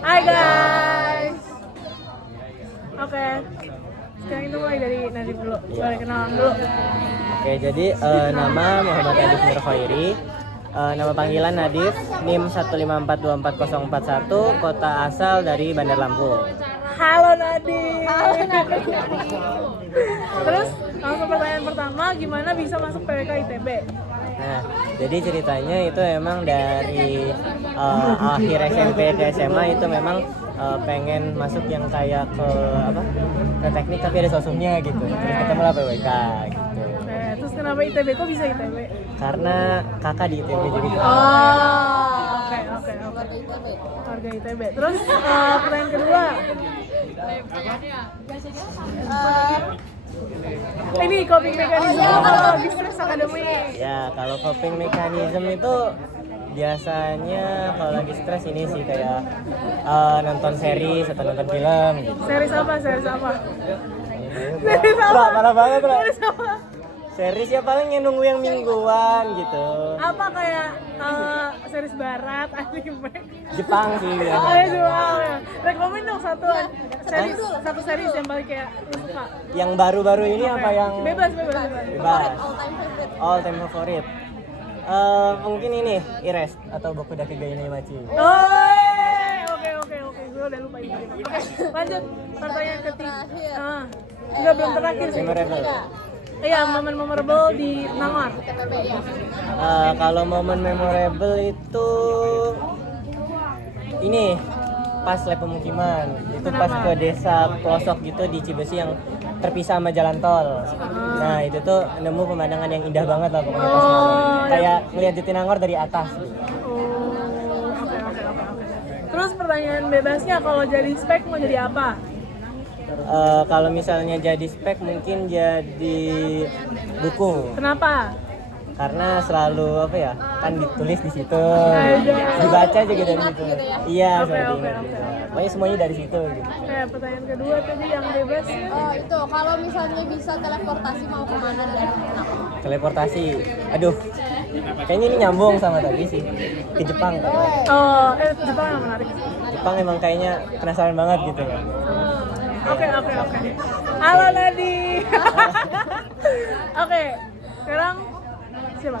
Hai guys. Oke. Sekarang itu mulai dari Nadif dulu. Boleh kenalan dulu. Oke, jadi nama Muhammad Adif Nur Khairi. Nama panggilan Nadif, NIM 1542441, kota asal dari Bandar Lampung. Halo Nadif. Terus langsung pertanyaan pertama, gimana bisa masuk PWK ITB? Nah, jadi ceritanya itu emang dari akhir SMP ke SMA itu memang pengen masuk yang kayak ke teknik tapi ada sosumnya gitu. Terus ketemu lah PWK gitu. Terus kenapa ITB? Kok bisa ITB? Karena kakak di ITB jadi Oke. Warga ITB. Terus pertanyaan kedua. Ini coping mechanism kalau di Stress Academy. Ya, kalau coping mechanism itu biasanya kalau lagi stres ini sih kayak nonton series atau nonton film gitu. Series apa? Parah banget lah. Series apa? Series ya paling yang nunggu yang mingguan gitu. Apa kayak series barat, anime? Jepang sih Oh biasanya. ya Jepang ya. Rekomen dong satu series yang paling kayak lu suka. Yang baru-baru ini apa yang Bebas. bebas? All time favorite. Mungkin ini Erased atau Boku da Kegai no Imachi. Oke. Gue udah lupa ini. Oke, lanjut. Pertanyaan ketiga. Enggak, belum terakhir sih. Memorable. Iya, momen memorable di Nangor. Kalau momen memorable itu ini pas lab pemukiman. Itu pas ke desa pelosok gitu di Cibesi yang terpisah sama jalan tol. Nah, itu tuh nemu pemandangan yang indah banget lah pokoknya pas malam. Kayak ngeliat Jatinangor dari atas gitu. Oke. Terus pertanyaan bebasnya, kalau jadi spek mau jadi apa? Kalau misalnya jadi spek mungkin jadi buku. Kenapa? Karena selalu kan ditulis di situ, dibaca juga dari situ. Iya, selalu diingat gitu. Pokoknya semuanya dari situ gitu. Pertanyaan kedua tadi yang bebas. Itu kalau misalnya bisa teleportasi mau kemana dan kenapa? Teleportasi, aduh, kayaknya ini nyambung sama tadi sih, ke Jepang. Jepang yang menarik. Jepang emang kayaknya penasaran banget gitu. Oke. Halo Nadi. Oke, sekarang siapa?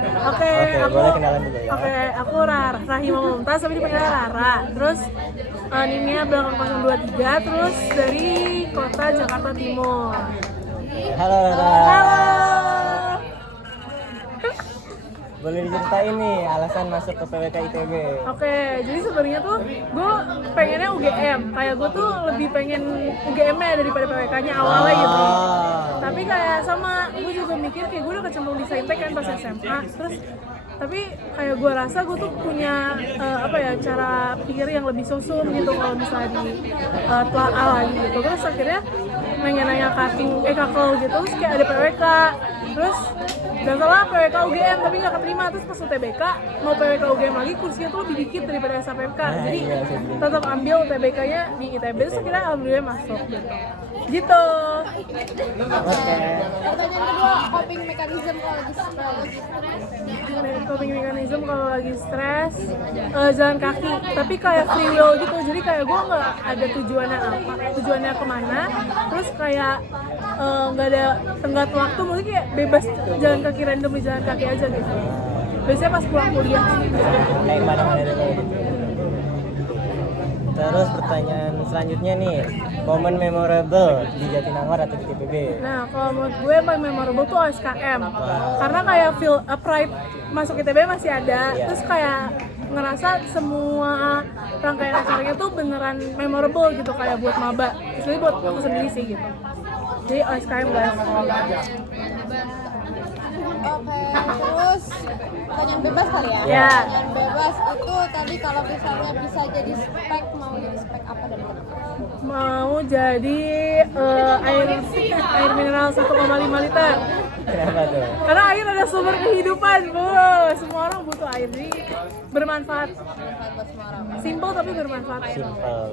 Oke, boleh kenalan dulu ya. Oke, aku Rahimah Mumtaz, tapi dipanggil Rara. Terus NIM-nya belakang 023, terus dari kota Jakarta Timur. Halo Rara. Halo. Boleh diceritain nih alasan masuk ke PWK ITB? Oke, jadi sebenarnya tuh gue pengennya UGM. Kayak gue tuh lebih pengen UGM-nya daripada PWK-nya awalnya gitu. Tapi kayak sama, gue juga mikir kayak gue udah kecemplung di saintek kan pas SMA. Terus tapi kayak gue rasa gue tuh punya cara pikir yang lebih sosum gitu kalau misalnya di telaah lagi gitu. Terus akhirnya nanya-nanya kakel gitu, terus kayak ada PWK. Terus gak salah PWK UGM tapi gak keterima, terus pas UTBK mau PWK UGM lagi kursinya tuh lebih dikit daripada SNMK. Jadi tetap ambil UTBK-nya di ITB, terus akhirnya alhamdulillah masuk gitu. Pertanyaan kedua, coping mechanism kalau lagi stres. Coping mechanism kalau lagi stres, jalan kaki, tapi kayak free will gitu. Jadi kayak gue nggak ada tujuannya kemana. Terus kayak nggak ada tenggat waktu, mungkin kayak bebas jalan kaki, random di jalan kaki aja gitu. Biasanya pas pulang kuliah. Kayak mana-mana dulu gitu. Terus pertanyaan selanjutnya nih, momen memorable di Jatinangor atau di TPB? Nah, kalau menurut gue yang paling memorable tuh OSKM. Karena kayak feel pride masuk ITB masih ada. Terus kayak ngerasa semua rangkaian acaranya tuh beneran memorable gitu, kayak buat maba. Jadi buat aku sendiri sih gitu. Jadi OSKM guys. Oke, terus pertanyaan bebas kali ya? Ya. Pertanyaan bebas itu tadi kalau misalnya bisa jadi spek, mau jadi spek apa dan kenapa? Mau jadi air mineral 1,5 liter. Kenapa tuh? Karena air adalah sumber kehidupan, semua orang butuh air, jadi bermanfaat. Bermanfaat buat semua orang. Simple tapi bermanfaat. Simple.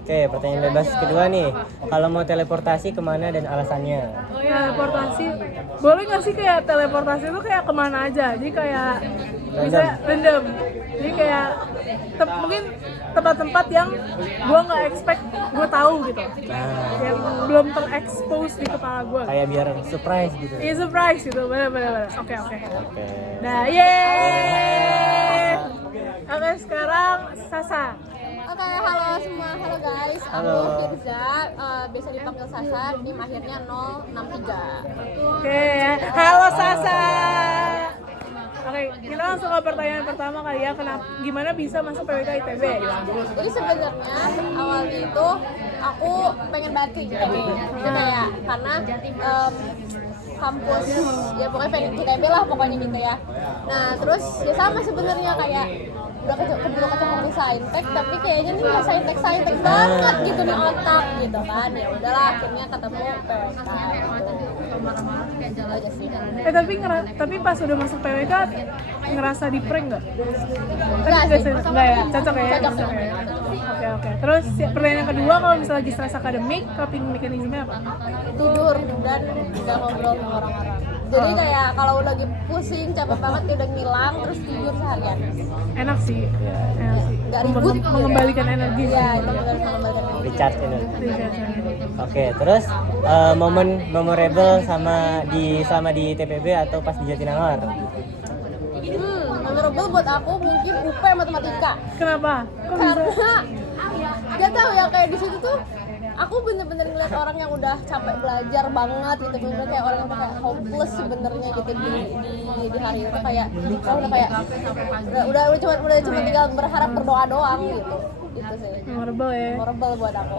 Oke, pertanyaan bebas kedua nih. Kalau mau teleportasi kemana dan alasannya? Teleportasi, boleh nggak sih kayak teleportasi itu kayak kemana aja? Jadi kayak Bisa random. Jadi kayak mungkin tempat-tempat yang gue nggak expect gue tahu gitu, yang belum terekspos di kepala gue. Kayak biar surprise gitu. Iya surprise gitu, bener. Oke. Oke. Nah, yeay. Oke, sekarang Sasa. Oke, halo semua, halo guys. Halo. Aku Firza, biasa dipanggil Sasa, NIM akhirnya 063. Oke, halo Sasa. Oke, kita langsung ke pertanyaan pertama kali ya. Gimana bisa masuk PWK ITB? Jadi sebenarnya awalnya itu aku pengen banget ke ITB, gitu ya, karena kampus ya pokoknya pengen ITB lah pokoknya gitu ya. Nah terus ya sama sebenarnya kayak udah keburu ketemu di saintek, tapi kayaknya nih nggak saintek banget gitu nih otak gitu kan. Ya udahlah akhirnya ketemu PWK gitu. Gitu aja sih. Tapi pas udah masuk PWK ngerasa di prank nggak? Enggak sih. Enggak ya, cocok ya. Cocok. Oke. Terus pertanyaan yang kedua, kalau misalnya lagi stres akademik, coping mekanismenya apa? Tidur dan nggak ngobrol sama orang-orang. Jadi kayak kalau lagi pusing, capek banget, dia udah ngilang, terus tidur seharian. Enak sih. Nggak ribut. Mengembalikan energi. Iya, itu mengembalikan energi. Recharge energi. Oke, terus momen memorable sama di TPB atau pas di Jatinangor? Memorable buat aku mungkin UP matematika. Kenapa? Kok bisa? Karena gak tahu ya, kayak di situ tuh aku bener-bener ngeliat orang yang udah capek belajar banget gitu, bener kayak orang yang kayak hopeless sebenarnya gitu di hari itu, kayak udah kayak udah cuma tinggal berharap berdoa doang gitu. Itu sih Memorable ya. memorable buat aku.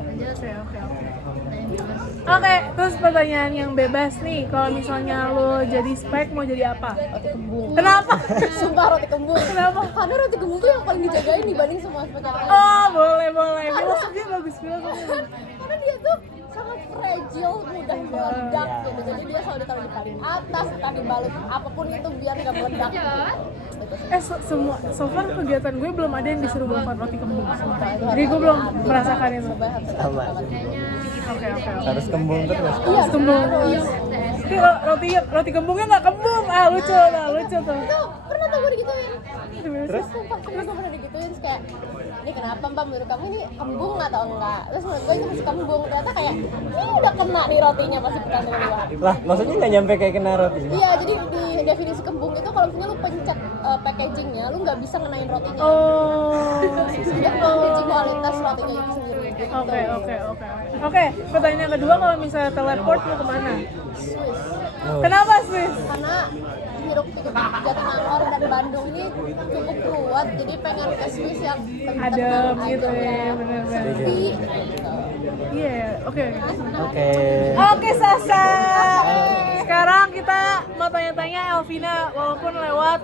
Oke, terus pertanyaan yang bebas nih, kalau misalnya lo jadi spek mau jadi apa? Roti kembung. Kenapa? Sumpah roti kembung. Kenapa? Karena roti kembung tuh yang paling dijagain dibanding semua spek yang lain. Oh, boleh. Filosofinya bagus. Karena dia tuh sangat fragile, mudah meledak gitu. Jadi dia selalu ditaruh di paling atas, entah dibalut apapun itu biar nggak meledak. Semua so far kegiatan gue belum ada yang disuruh bawa roti kembung. Jadi gue belum merasakan itu. Sama. Oke. Harus kembung terus. Iya, Kembung. Tapi roti kembungnya nggak kembung. Lucu tuh. Tuh, pernah tau gue digituin. Terus? Sumpah, gue pernah digituin, terus kayak ini kenapa mbak, menurut kamu ini kembung atau enggak? Terus menurut gue itu masih kembung, ternyata kayak ini udah kena nih rotinya pasti bukan kedua. Lah, maksudnya nggak nyampe kayak kena roti? Iya, jadi di definisi kembung itu kalau misalnya lu pencet packagingnya, lu nggak bisa ngenain rotinya. Oh. Sudah menguji kualitas rotinya itu sendiri gitu. Oke. Pertanyaan yang kedua, kalau misalnya teleport mau kemana? Swiss. Kenapa Swiss? Karena hiruk pikuk Jatinangor dan Bandung ini cukup kuat, jadi pengen ke Swiss yang Adem gitu ya, bener-bener. Iya, oke. Oke, Sasa. Sekarang kita mau tanya-tanya Elvina, walaupun lewat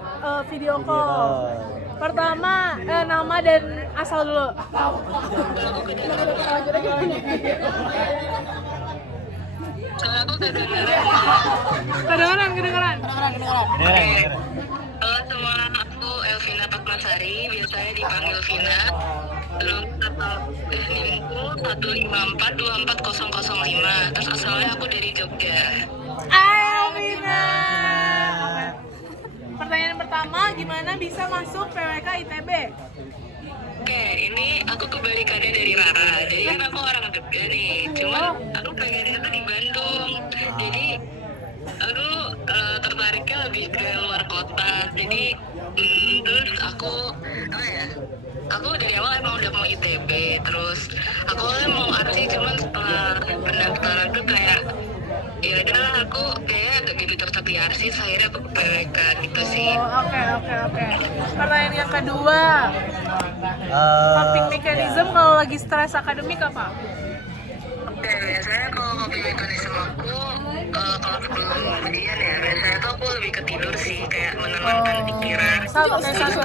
video call. Pertama, nama dan asal dulu. Kedengeran. Halo semua, aku Elvina Fatmasari, biasanya dipanggil Vina. Terus NIM-ku 1542405. Terus asalnya aku dari Jogja. Elvina. Pertanyaan pertama, gimana bisa masuk PWK ITB? Oke, ini aku kebalikannya dari Rara. Jadi kan aku orang Jogja nih, cuman aku pengennya tuh di Bandung. Jadi aku tertariknya lebih ke luar kota. Jadi terus aku aku dari awal emang udah mau ITB. Terus aku mau arsi, cuman setelah pendaftaran tuh kayak ya udah aku kayaknya agak gitu cocok di arsi, akhirnya aku ke PWK gitu sih. Oke. Pertanyaan yang kedua, coping mechanism kalau lagi stres akademik apa? Oke, biasanya kalau coping mechanism aku kalau sebelum ujian ya, biasanya tuh aku lebih ke tidur sih, kayak menenangkan pikiran. Setuju.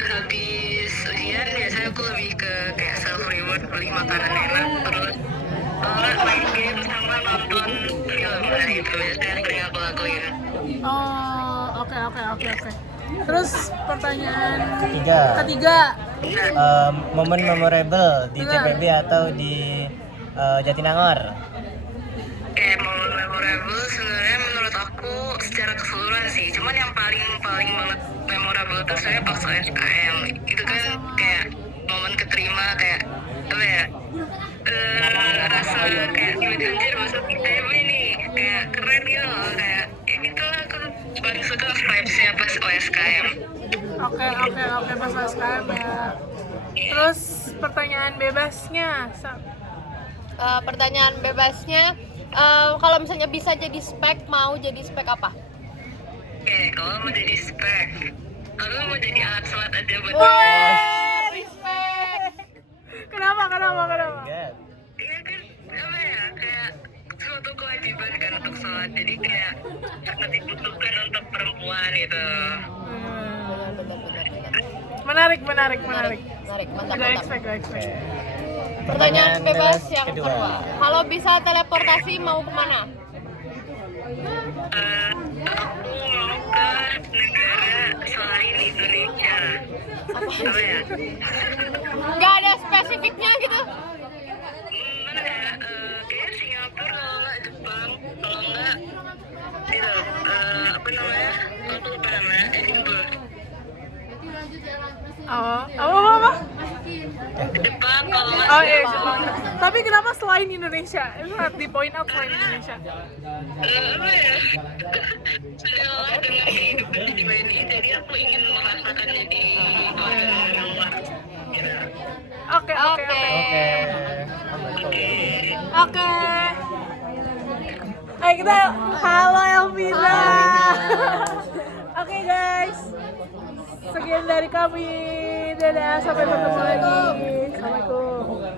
Habis ujian biasanya aku lebih ke kayak self reward, beli makanan enak, terus main game sama nonton film. Nah itu biasanya yang aku lakuin. Oke. Terus pertanyaan ketiga. Momen memorable di TPB atau di Jatinangor? Kayak momen memorable sebenarnya menurut aku secara keseluruhan sih. Cuman yang paling banget memorable tuh saya pas SKM. Itu kan kayak momen keterima kayak apa ya? Rasa kayak anjir masuk ITB nih, kayak keren gitu loh, kayak ya gitu lah. Aku paling suka vibes-nya pas OSKM. Oke, pas SKM ya. Terus pertanyaan bebasnya, Pertanyaan bebasnya, kalau misalnya bisa jadi spek, mau jadi spek apa? Oke, kalau mau jadi spek, aku mau jadi alat sholat aja buat wah, respect. Kenapa? Good. Iya kan, apa ya, kayak suatu kewajiban kan untuk sholat. Jadi kayak sangat dibutuhkan untuk perempuan gitu. Menarik. Mantap. Gak expect. Pertanyaan bebas yang kedua. kedua. Kalau bisa teleportasi mau kemana? Aku mau ke negara selain Indonesia. Apa ya? Gak ada spesifiknya gitu. Mana ya? Kayaknya Singapura, kalau nggak Jepang, kalau nggak itu apa namanya? Aku lupa namanya, Edinburgh. Apa? Jepang kalau nggak Oh iya, Jepang. Tapi kenapa selain Indonesia? Itu harus di point out selain Indonesia. apa ya? Sudah lelah dengan kehidupan di Bali, jadi aku ingin merasakannya di luar. Gitu. Oke. Oke. Ayo kita halo Elvina. Oke guys. Sekian dari kami. Dadah, sampai ketemu lagi. Assalamualaikum.